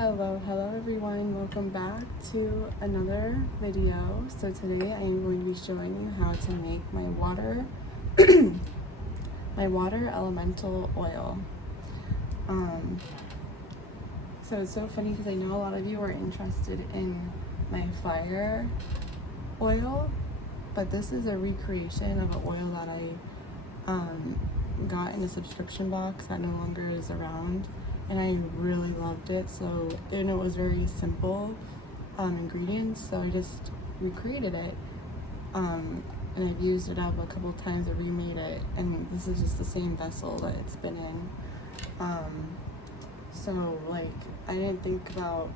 Hello everyone, welcome back to another video. So today I am going to be showing you how to make my water my water elemental oil. So it's so funny because I know a lot of you are interested in my fire oil, but this is a recreation of an oil that I got in a subscription box that no longer is around. And I really loved it. And it was very simple ingredients, so I just recreated it. And I've used it up a couple times. I remade it, and this is just the same vessel that it's been in. So like I didn't think about,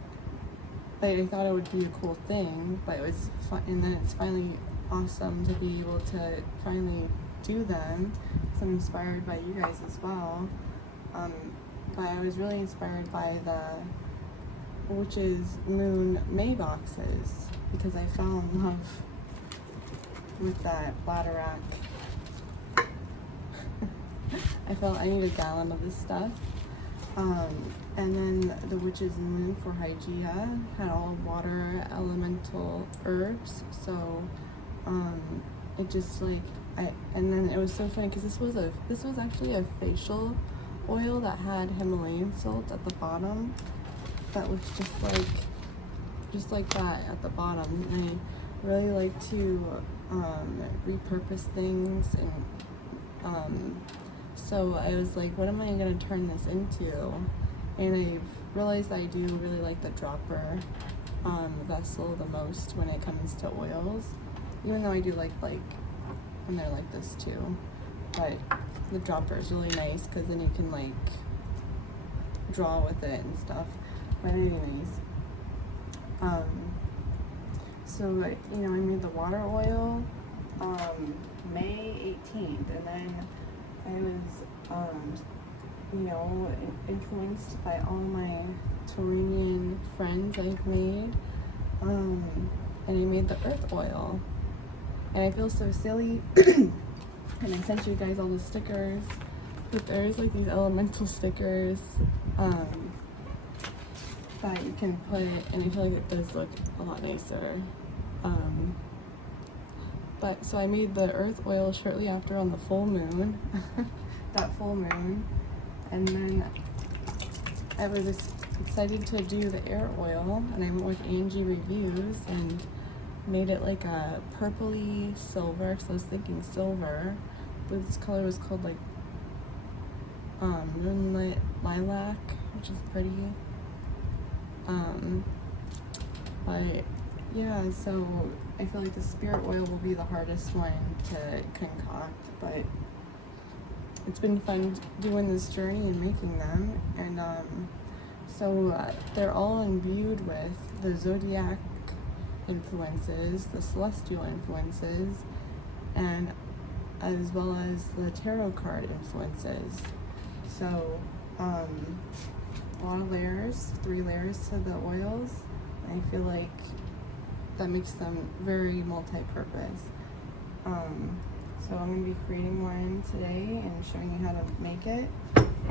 like I thought it would be a cool thing, but it was fun. And then it's finally awesome to be able to finally do them. So I'm inspired by you guys as well. But I was really inspired by the Witch's Moon May boxes because I fell in love with that bladder rack. I need a gallon of this stuff. And then the Witch's Moon for Hygeia had all water elemental herbs. So it just like and then it was so funny because this was actually a facial oil that had Himalayan salt at the bottom that was just like that at the bottom. And I really like to repurpose things, and so I was like, what am I going to turn this into? And I've realized I do really like the dropper vessel the most when it comes to oils, even though I do like when they're like this too. But the dropper is really nice because then you can like draw with it and stuff. But anyways, so I made the water oil May 18th, and then I was influenced by all my Tauranian friends I've made, and I made the earth oil, and I feel so silly. And I sent you guys all the stickers, but there's like these elemental stickers that you can put, and I feel like it does look a lot nicer. But so I made the earth oil shortly after on the full moon, that full moon, and then I was excited to do the air oil, and I went with Angie Reviews and made it like a purpley silver, because I was thinking silver, but this color was called like Moonlit Lilac, which is pretty. But yeah, so I feel like the spirit oil will be the hardest one to concoct, but it's been fun doing this journey and making them. And so they're all imbued with the zodiac influences, the celestial influences, and as well as the tarot card influences. So a lot of layers, 3 layers to the oils. I feel like that makes them very multi-purpose. So I'm going to be creating one today and showing you how to make it.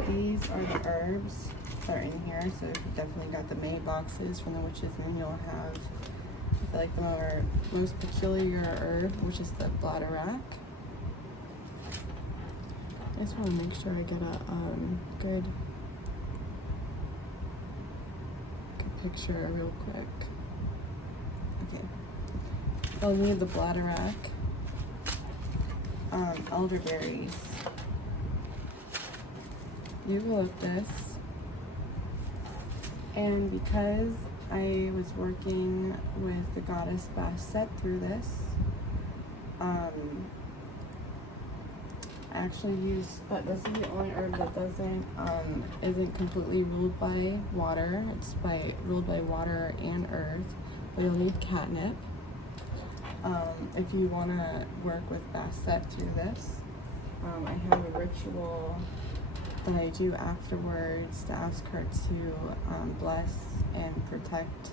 These are the herbs that are in here. So if you've definitely got the May boxes from the Witch's Moon, you'll have, I feel like, the most peculiar herb, which is the bladder rack. I just want to make sure I get a good picture real quick. Okay. I'll need the bladder rack, elderberries, eucalyptus, and because I was working with the goddess Bastet through this, I actually used, but this is the only herb that isn't completely ruled by water. It's ruled by water and earth, but you'll need catnip if you want to work with Bastet through this. I have a ritual that I do afterwards to ask her to bless and protect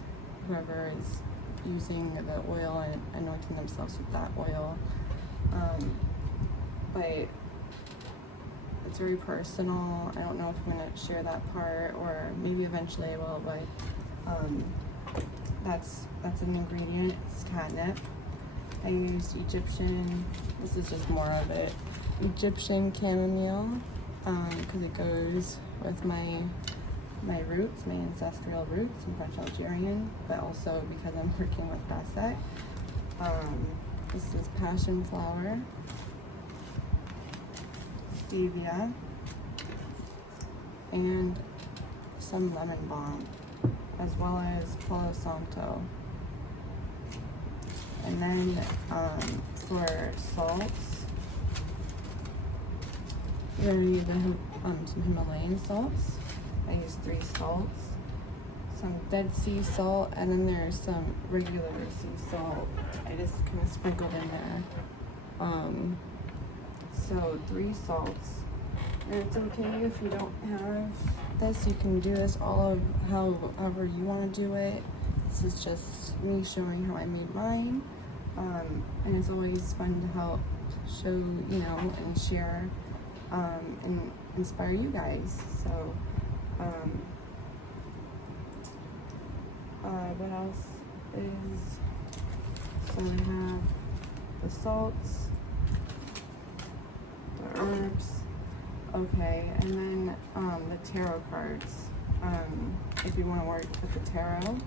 whoever is using the oil and anointing themselves with that oil. But it's very personal. I don't know if I'm going to share that part, or maybe eventually I will, but that's an ingredient. It's catnip. I used Egyptian, this is just more of it, Egyptian chamomile, because it goes with my roots, my ancestral roots. I'm French Algerian, but also because I'm working with Basset. This is passion flower, stevia, and some lemon balm, as well as Palo Santo. And then for salts, we're gonna use some Himalayan salts. I use 3 salts, some Dead Sea salt, and then there's some regular sea salt. I just kind of sprinkled in there. So 3 salts. And it's okay if you don't have this. You can do this all of however you want to do it. This is just me showing how I made mine. And it's always fun to help show, and share, and inspire you guys. So, what else is, so we have the salts, the herbs, okay, and then the tarot cards, if you want to work with the tarot.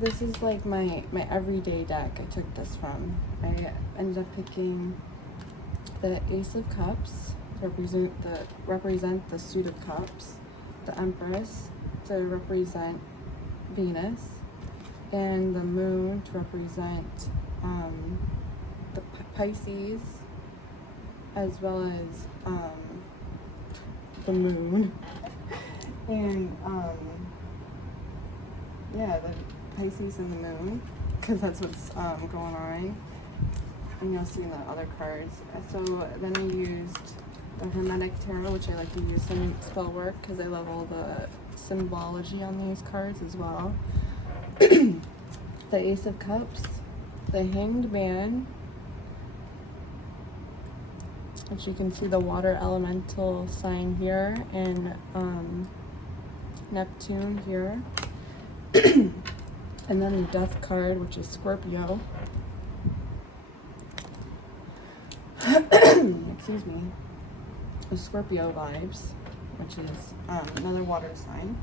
This is like my everyday deck. I took this from. I ended up picking the Ace of Cups to represent the Suit of Cups, the Empress to represent Venus, and the Moon to represent the Pisces, as well as the Moon, and yeah, the Pisces and the Moon, because that's what's going on. And you'll see in the other cards. So then I used the Hermetic Tarot, which I like to use in spell work because I love all the symbology on these cards as well. The Ace of Cups, the Hanged Man, which you can see the water elemental sign here, and Neptune here. And then the Death card, which is Scorpio. Excuse me. The Scorpio vibes, which is another water sign.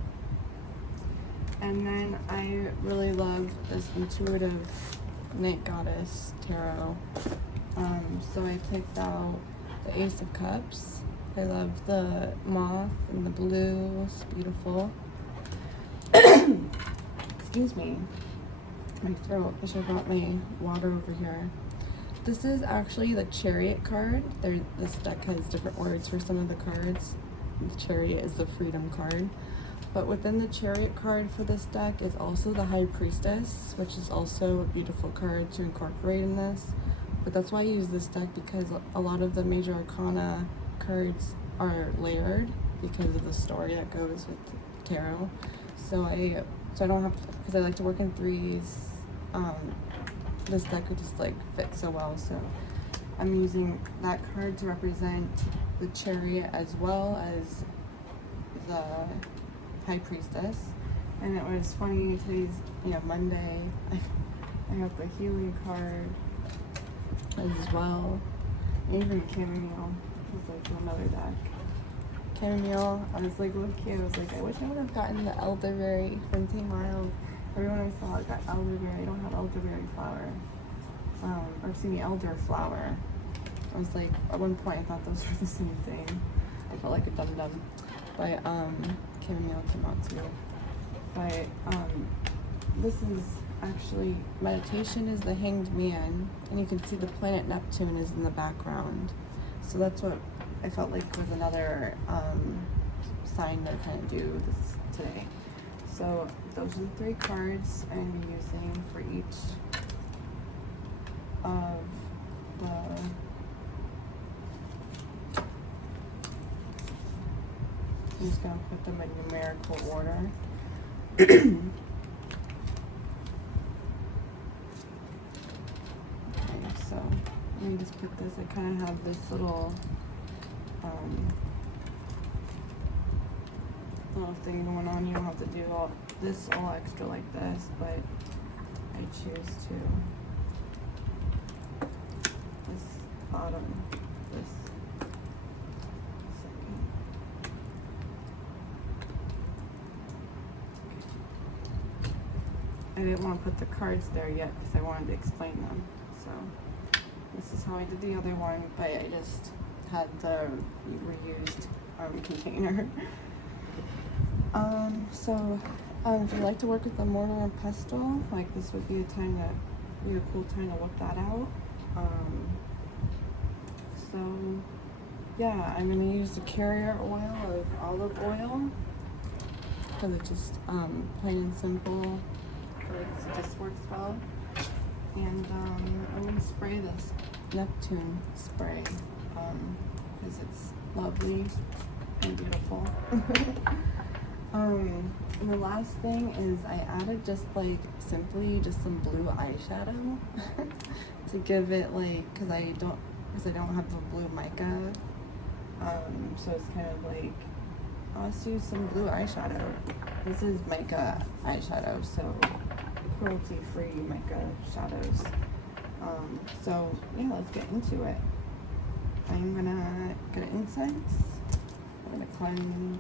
And then I really love this Intuitive Night Goddess Tarot. So I picked out the Ace of Cups. I love the moth and the blue. It's beautiful. Excuse me, my throat. I should have brought my water over here. This is actually the Chariot card. This deck has different words for some of the cards. The Chariot is the Freedom card. But within the Chariot card for this deck is also the High Priestess, which is also a beautiful card to incorporate in this. But that's why I use this deck, because a lot of the major arcana cards are layered because of the story that goes with tarot. So I don't have to, because I like to work in threes. This deck would just like fit so well. So I'm using that card to represent the Chariot as well as the High Priestess. And it was funny, today's Monday. I got the Healing card as well. And even Chamomile is like another deck. Chamomile, I was like, look cute. I was like, I wish I would have gotten the elderberry from T-Mile. Everyone I saw got elderberry. I don't have elderberry flower. Or excuse me, elderflower. I was like, at one point I thought those were the same thing. I felt like a dum-dum. But chamomile came out too. But this is actually, meditation is the Hanged Man, and you can see the planet Neptune is in the background. So that's what I felt like was another sign to kind of do this today. So those are the 3 cards I'm going to be using for each of the I'm just going to put them in numerical order. Okay, so I'm you just put this, I kind of have this little little thing going on. You don't have to do all this all extra like this, but I choose to. This bottom, this second. I didn't want to put the cards there yet because I wanted to explain them. So this is how I did the other one, but I just had the reused container. If you like to work with the mortar and pestle, like this would be a cool time to look that out. So yeah, I'm gonna use the carrier oil of olive oil because it's just plain and simple. It just works well. And I'm gonna spray this Neptune spray because it's lovely and beautiful. And the last thing is I added just simply some blue eyeshadow to give it because I don't have the blue mica. So it's kind of let's use some blue eyeshadow. This is mica eyeshadow, so cruelty-free mica shadows. So yeah, let's get into it. I'm gonna get incense. I'm gonna cleanse.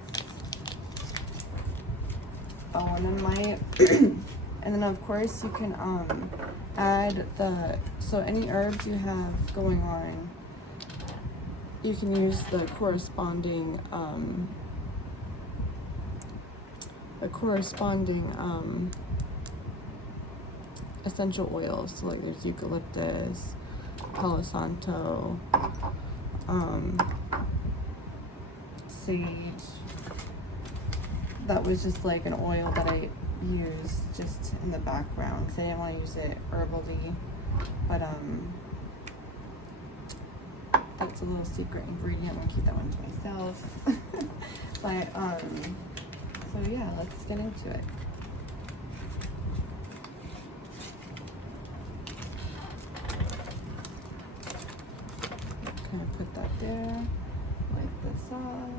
Oh, and then and then of course you can add so any herbs you have going on, you can use the corresponding essential oils. So there's eucalyptus, Palo Santo, sage. That was just an oil that I used just in the background because I didn't want to use it herbally, but that's a little secret ingredient. I'm gonna keep that one to myself. But so yeah, let's get into it. Kind of put that there, light this up.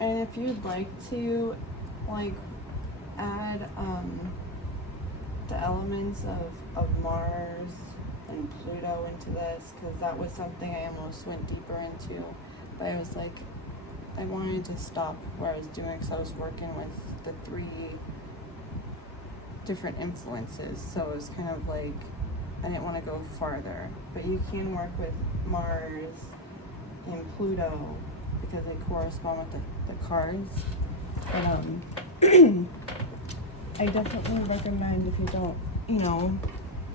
And if you'd like to add the elements of Mars and Pluto into this, because that was something I almost went deeper into, but I was I wanted to stop where I was doing because I was working with the 3 different influences, so it was kind of I didn't want to go farther, but you can work with Mars and Pluto because they correspond with the cards. But I definitely recommend, if you don't,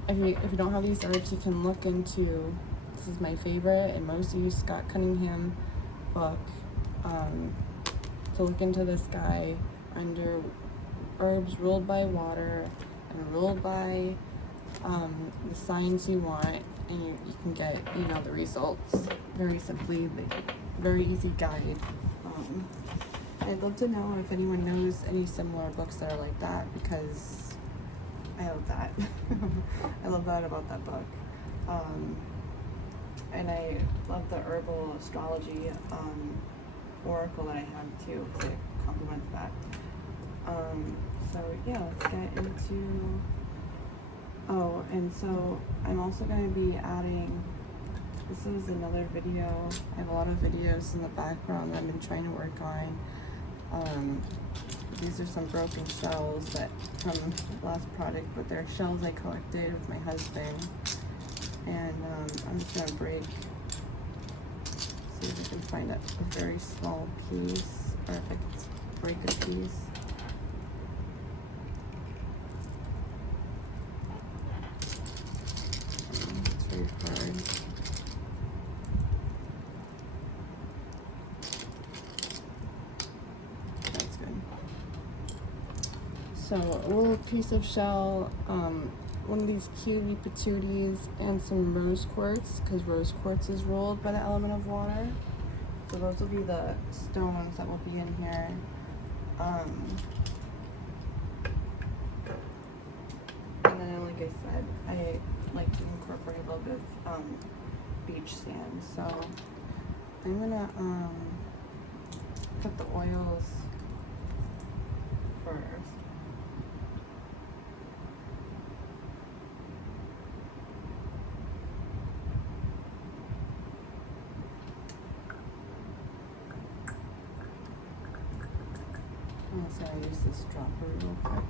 if you don't have these herbs, you can look into, this is my favorite and most used Scott Cunningham book, to look into this guy under herbs ruled by water and ruled by the signs you want, and you can get the results very simply. Very easy guide. I'd love to know if anyone knows any similar books that are like that, because I love that. I love that about that book. And I love the herbal astrology oracle that I have too, because it complements that. So yeah, let's get into. Oh, and so I'm also going to be adding. This is another video. I have a lot of videos in the background that I've been trying to work on. These are some broken shells that from the last project, but they're shells I collected with my husband. And I'm just gonna see if I can find a very small piece, or if I can break a piece. It's very hard. So a little piece of shell, one of these cutie patooties, and some rose quartz, because rose quartz is ruled by the element of water. So those will be the stones that will be in here. And then, like I said, I like to incorporate a little bit of beach sand. So I'm gonna put the oils first. I'm sorry, use this dropper real quick.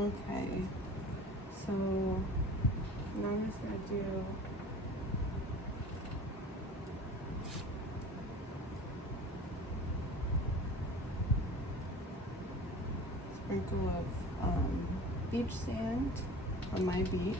Okay, so now I'm just gonna do a sprinkle of beach sand on my beach.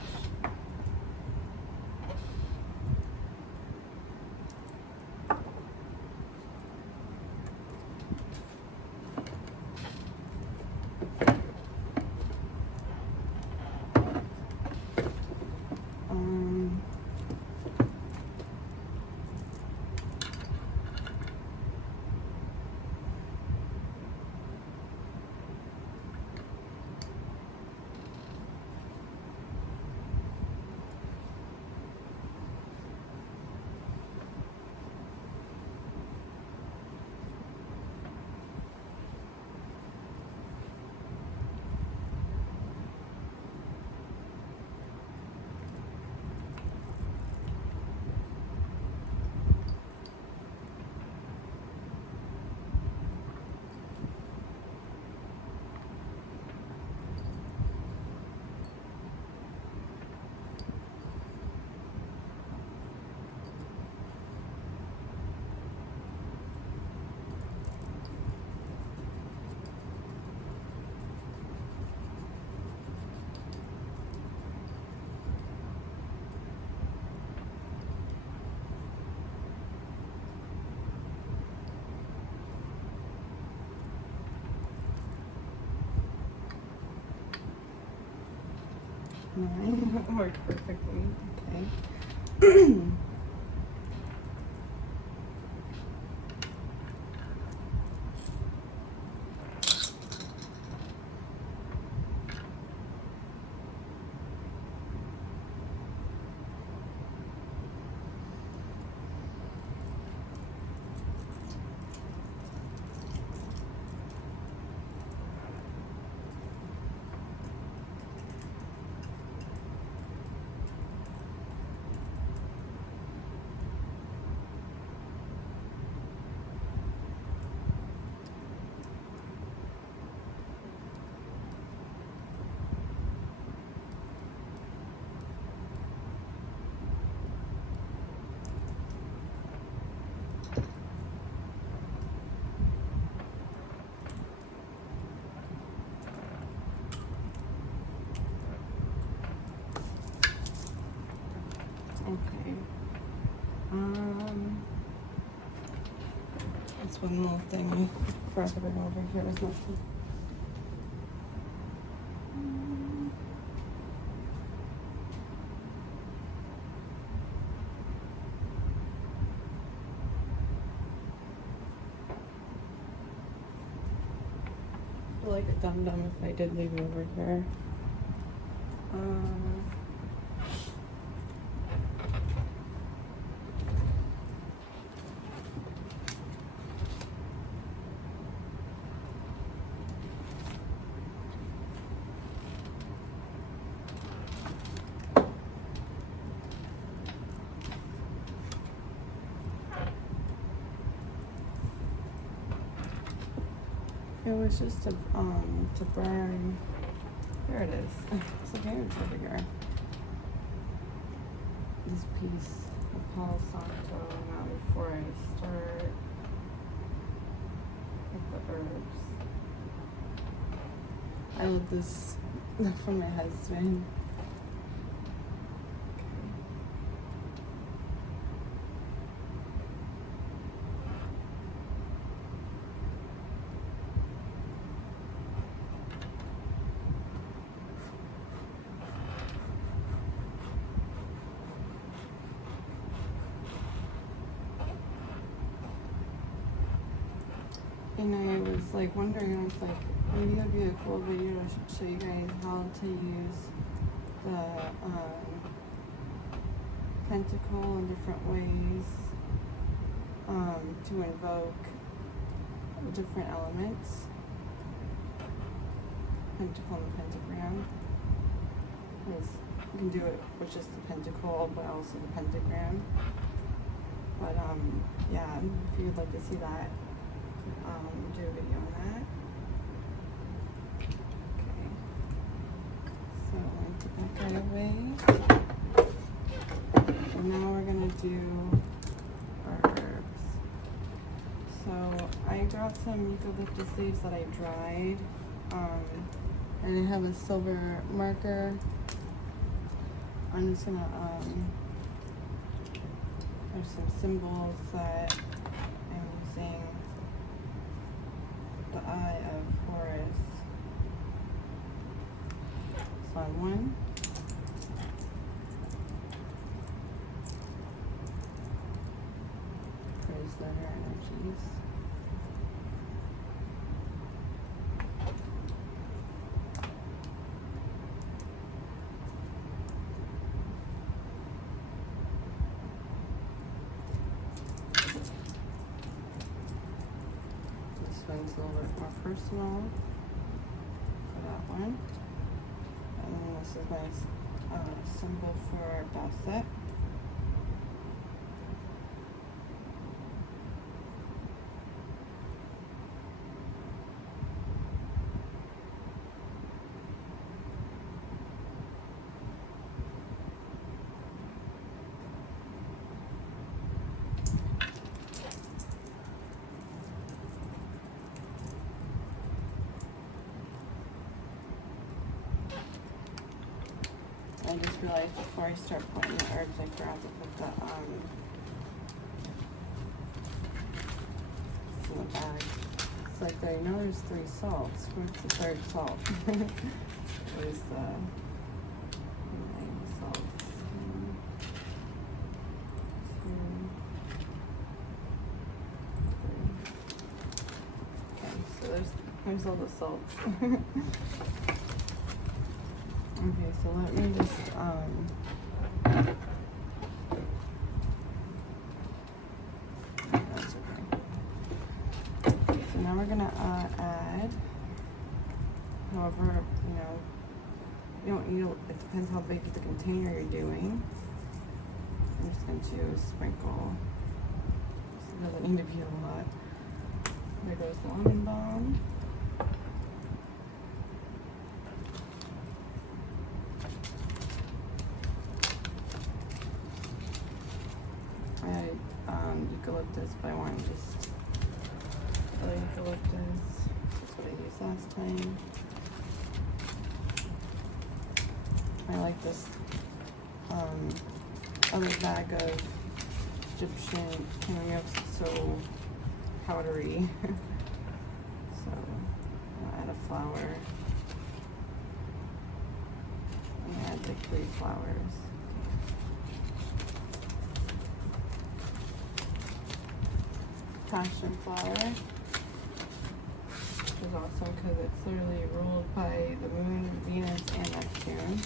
Mine worked perfectly. Okay. Okay. That's one little thing I forgot to bring over here as much. I feel like a dum-dum if I did leave it over here. It was just to burn. There it is. It's okay, it's over here. This piece of Palo Santo now before I start with the herbs. I love this from my husband. And I was like wondering, I was like, maybe that would be a cool video to show you guys how to use the pentacle in different ways to invoke different elements. Pentacle and the pentagram. Because you can do it with just the pentacle, but also the pentagram. But yeah, if you'd like to see that, do a video on that. Okay. So I'm going to put that guy away. And now we're going to do our herbs. So I got some eucalyptus leaves that I dried. And I have a silver marker. I'm just going to, there's some symbols that I'm using. The Eye of Horus. Slide 1. Praise letter energies. One's a little bit more personal for that one. And then this is my symbol for Basset. I just realized before I start putting the herbs, I forgot to put the it's in the bag. It's like I know there's 3 salts. What's the 3rd salt? Where's the salts? Okay, so there's all the salts. Okay, so let me just, that's okay. So now we're gonna add, however, you don't need, it depends how big the container you're doing. I'm just going to sprinkle, so it doesn't need to be a lot. There goes the lemon balm. Eucalyptus, but I want to just eucalyptus. That's what I used last time. I like this other bag of Egyptian cameos, so powdery. So I'll add a flower. And add the 3 flowers. Passion flower, which is awesome because it's literally ruled by the moon, Venus, and Neptune.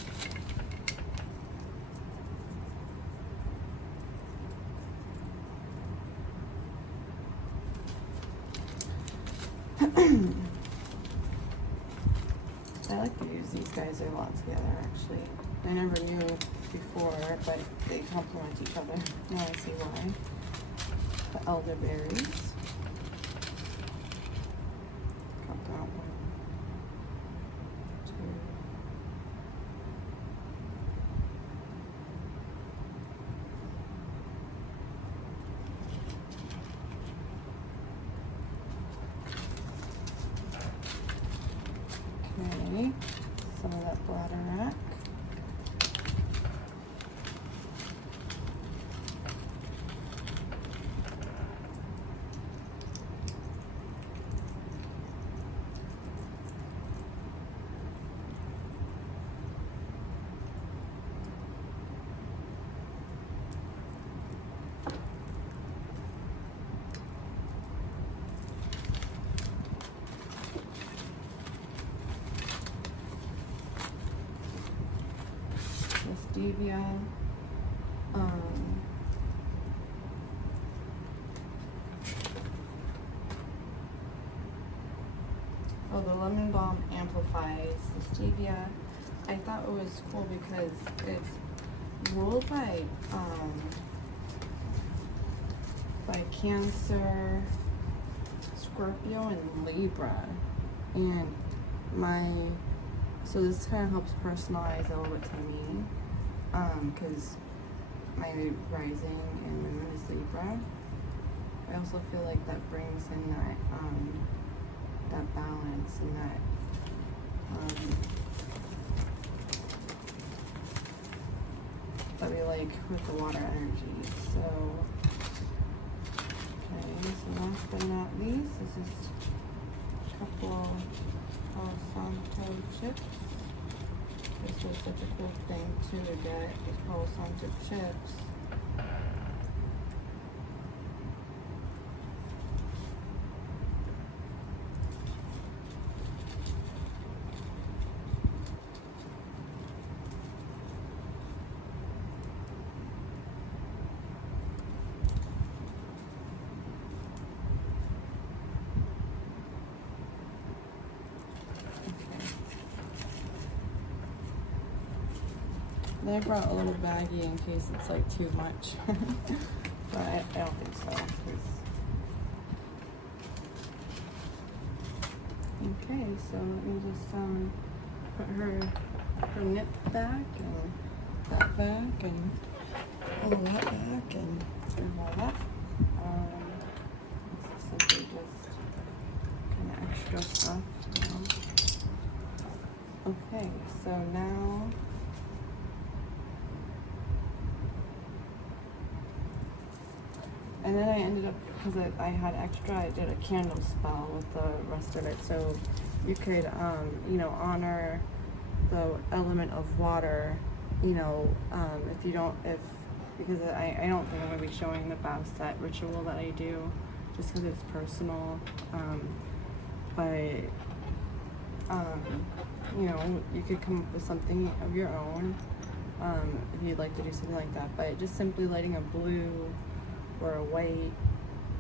I like to use these guys a lot together, actually. I never knew before, but they complement each other. Now I see why. The elderberries. Cut them stevia. Oh, the lemon balm amplifies the stevia. I thought it was cool because it's ruled by Cancer, Scorpio, and Libra. And so this kind of helps personalize a little bit to me, because my rising and moon is Libra. I also feel like that brings in that balance and that that we like with the water energy. So, okay, so last but not least, this is a couple Palo Santo chips. This was such a cool thing too to get, these Palo Santo chips. Then I brought a little baggie in case it's like too much, but I don't think so. Okay, so let me just put her nip back and that back and all that back and all that. This is simply just kind of extra stuff, you know. Okay, so now. And then I ended up, because I had extra, I did a candle spell with the rest of it. So you could, you know, honor the element of water, you know, because I don't think I'm going to be showing the bow set ritual that I do, just because it's personal. But, you know, you could come up with something of your own, if you'd like to do something like that. But just simply lighting a blue or a white,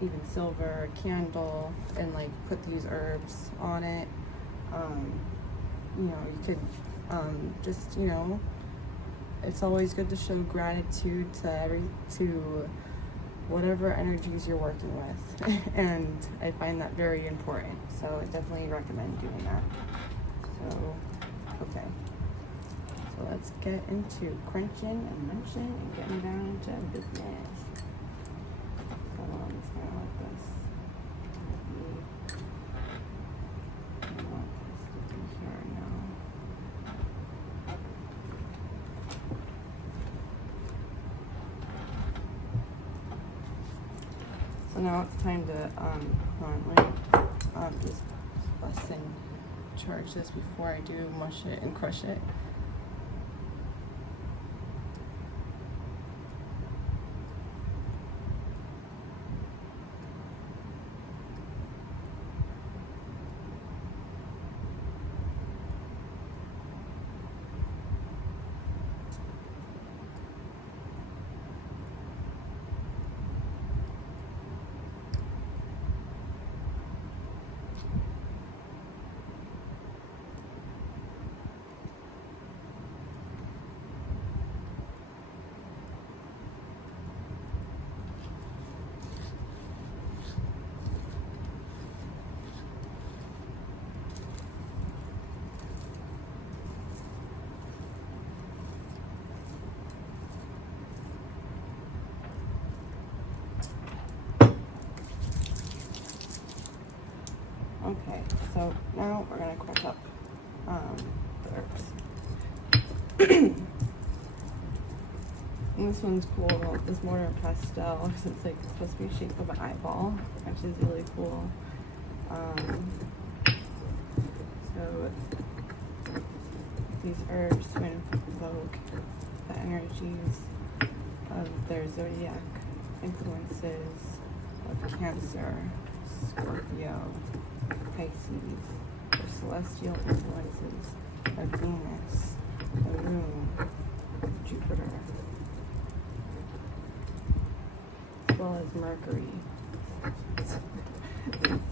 even silver candle, and like put these herbs on it. You know, you could just, you know, it's always good to show gratitude to whatever energies you're working with, and I find that very important. So I definitely recommend doing that. So, okay. So let's get into crunching and munching and getting down to business. I'm just gonna let this be. I want this to be here now. So now it's time to just bless and charge this before I do mush it and crush it. Okay, so now we're gonna crush up the herbs. And this one's cool, this mortar and pestle, because it's like supposed to be the shape of an eyeball, which is really cool. So these herbs to invoke the energies of their zodiac influences of Cancer, Scorpio, Pisces, their celestial influences of Venus, the moon, Jupiter, well as Mercury.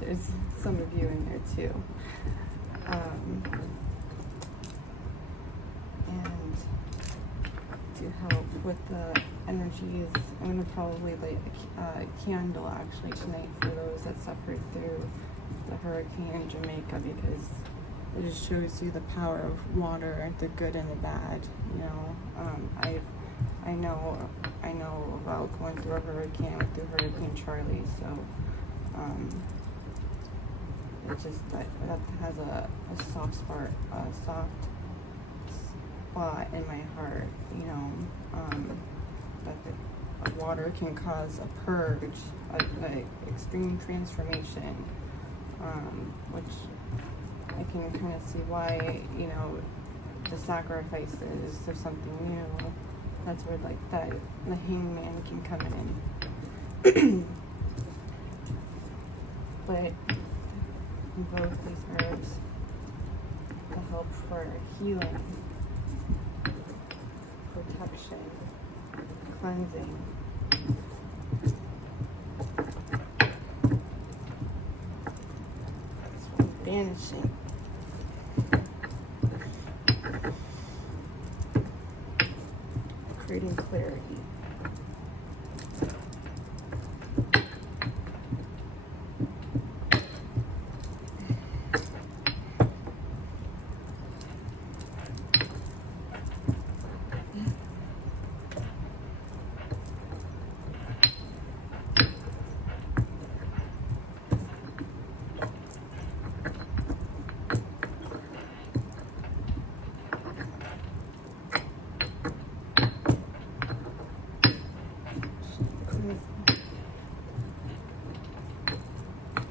There's some of you in there too. And to help with the energies, I'm going to probably light a candle actually tonight for those that suffered through the hurricane in Jamaica, because it just shows you the power of water, the good and the bad. You know, I know about going through a hurricane, went through Hurricane Charlie, so it just that has a soft spot in my heart. You know, that the water can cause a purge, an extreme transformation, which I can kind of see why, you know, the sacrifices of something new. That's where like the hangman can come in. But both these herbs to help for healing, protection, cleansing. Banishing. Creating clarity.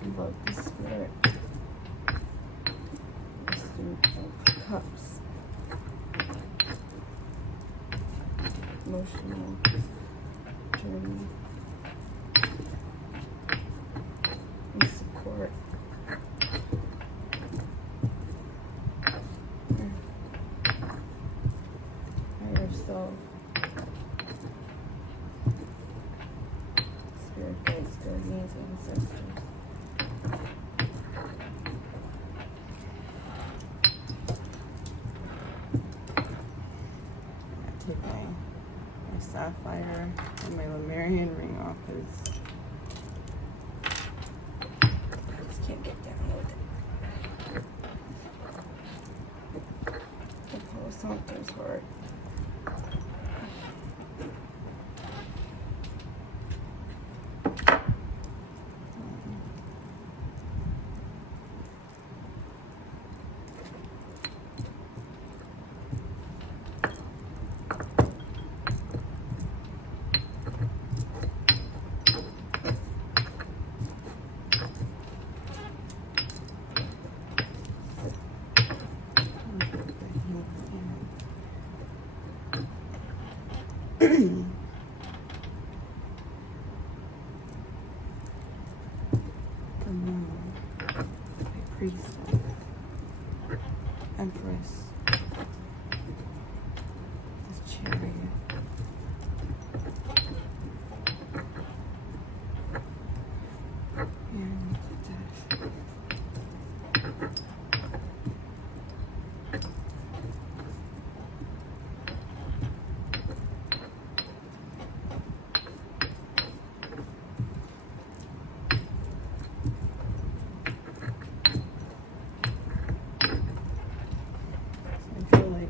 Invoke the spirit, the suit of cups, emotional journey, and support. Higher self, spirit guides, guardians, ancestors. Take my sapphire and my Lemurian ring off, because I just can't get down with it. The Palo Santo's heart. The moon, my priestess, empress, this chariot, and death.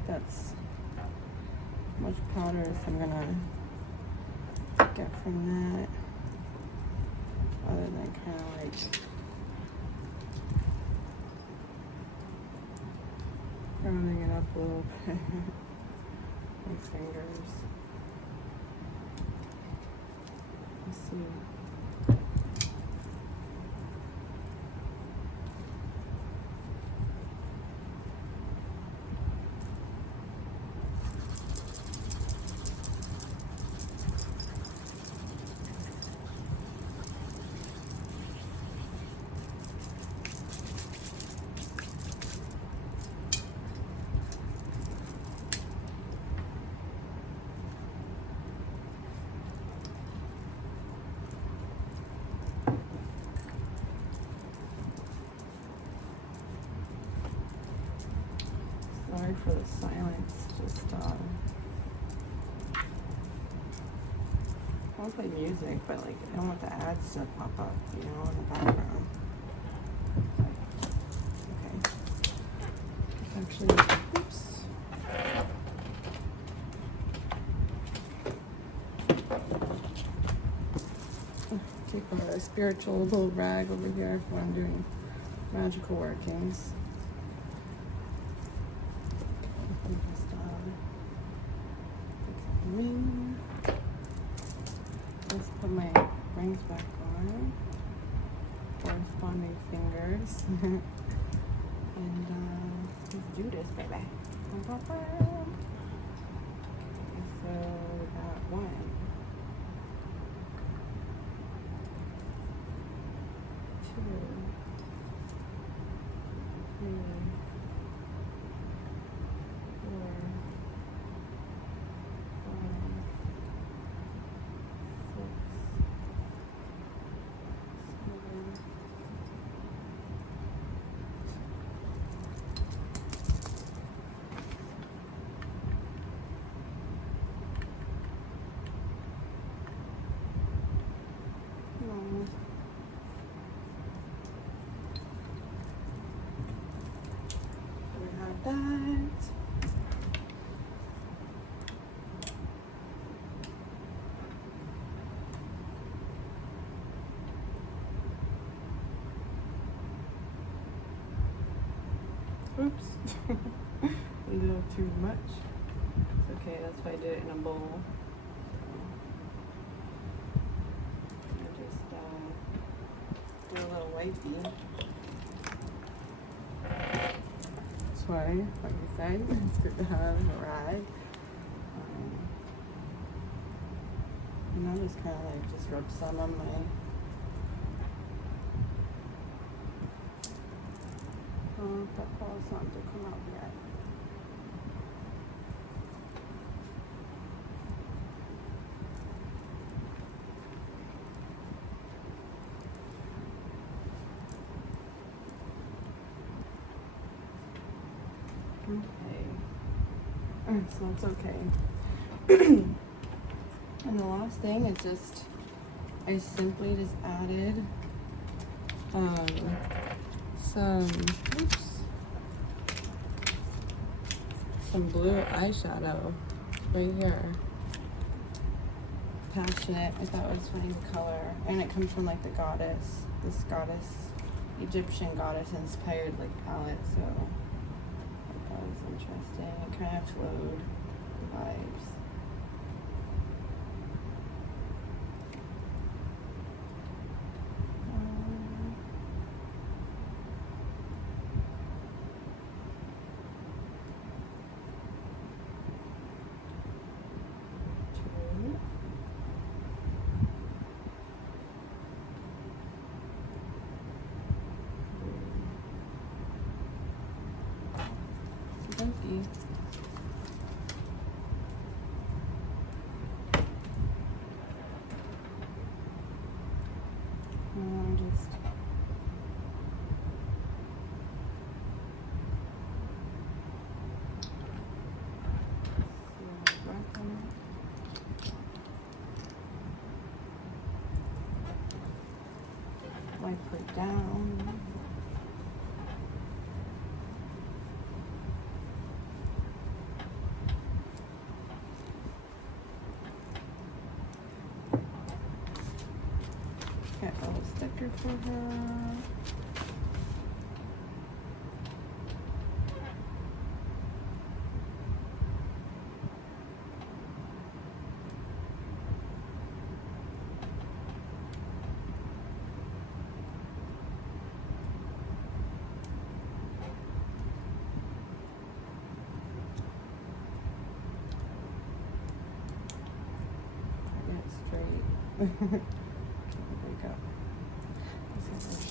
That's much powder if I'm gonna get from that, other than kind of like rounding it up a little bit. My fingers. Let's see. want to play music, but like I don't want the ads to pop up, you know, in the background. Okay. It's actually, oops. Keep a spiritual little rag over here when I'm doing magical workings. Let's put my rings back on. Corresponding fingers. And let's do this, baby. Okay, so we got 1, 2, 3, 4, that. Oops. A little too much. It's okay, that's why I did it in a bowl. So, just do a little wipey. That's why, like you said, it's good to have a rag. And I'll just kind of like just rub some on my that ball's not to come out yet. Okay. Alright, so it's okay. And the last thing is just, I simply just added some blue eyeshadow right here. Passionate, I thought it was funny the color. And it comes from like the goddess, this goddess, Egyptian goddess inspired like palette, so I thought it was interesting. It kind of flowed vibes. Empty. And just wipe her down. Got a little sticker for her. Get straight. There we go.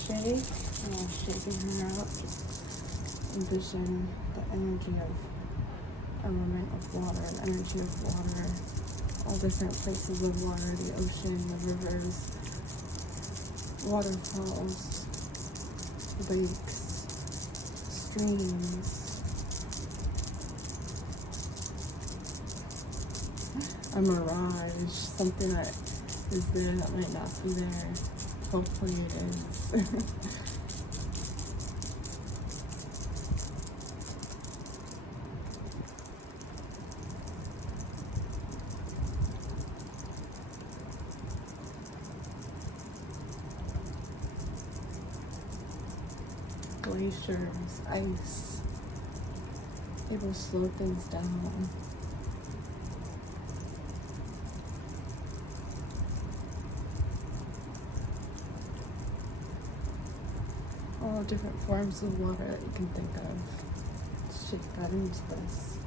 Shake, and I'm shaking her out. Just envision the energy of element of water, the energy of water, all different places of water, the ocean, the rivers, waterfalls, lakes, streams. A mirage, something that is there that might not be there. Hopefully it is. Glaciers, ice, it will slow things down. All different forms of water that you can think of. Let's shake that into this.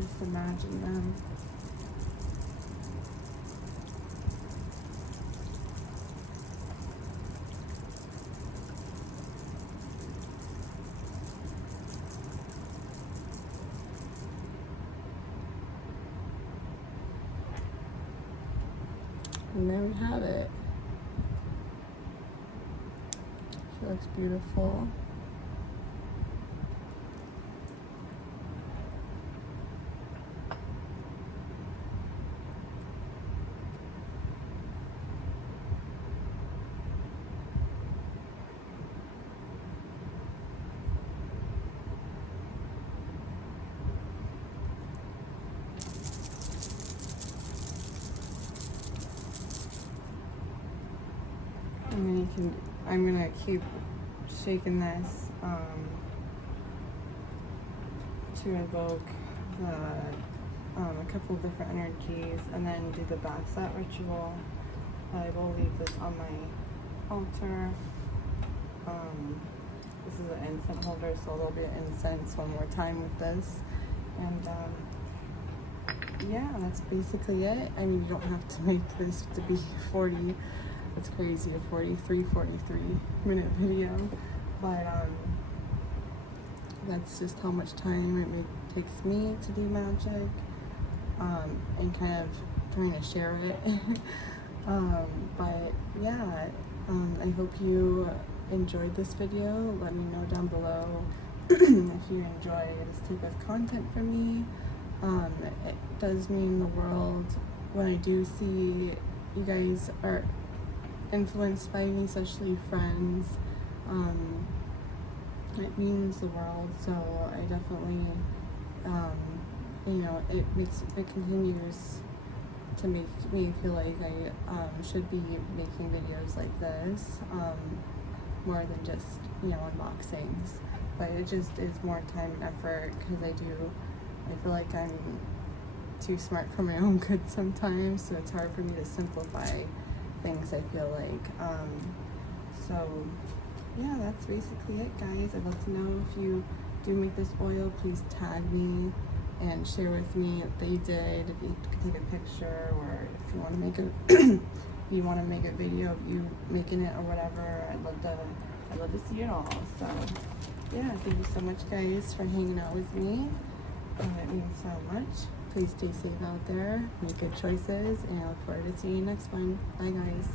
Just imagine them. And there we have it. She looks beautiful. And then I'm gonna keep shaking this to invoke a couple of different energies, and then do the Bassett ritual. I will leave this on my altar. This is an incense holder, so there'll be an incense one more time with this. And yeah, that's basically it. I mean, you don't have to make this to be 40. It's crazy, a 43 minute video, but that's just how much time it takes me to do magic, and kind of trying to share it. But yeah, I hope you enjoyed this video. Let me know down below if you enjoy this type of content from me. It does mean the world when I do see you guys are influenced by me, especially friends. It means the world, so I definitely, it continues to make me feel like I should be making videos like this, more than just, unboxings. But it just is more time and effort, because I feel like I'm too smart for my own good sometimes, so it's hard for me to simplify things, I feel like. So yeah, that's basically it, guys. I'd love to know if you do make this oil, please tag me and share with me what they did, if you could take a picture, or if you want to make a video of you making it or whatever. I'd love to see it all. So yeah, thank you so much, guys, for hanging out with me. It means so much. Please stay safe out there, make good choices, and I look forward to seeing you next one. Bye, guys.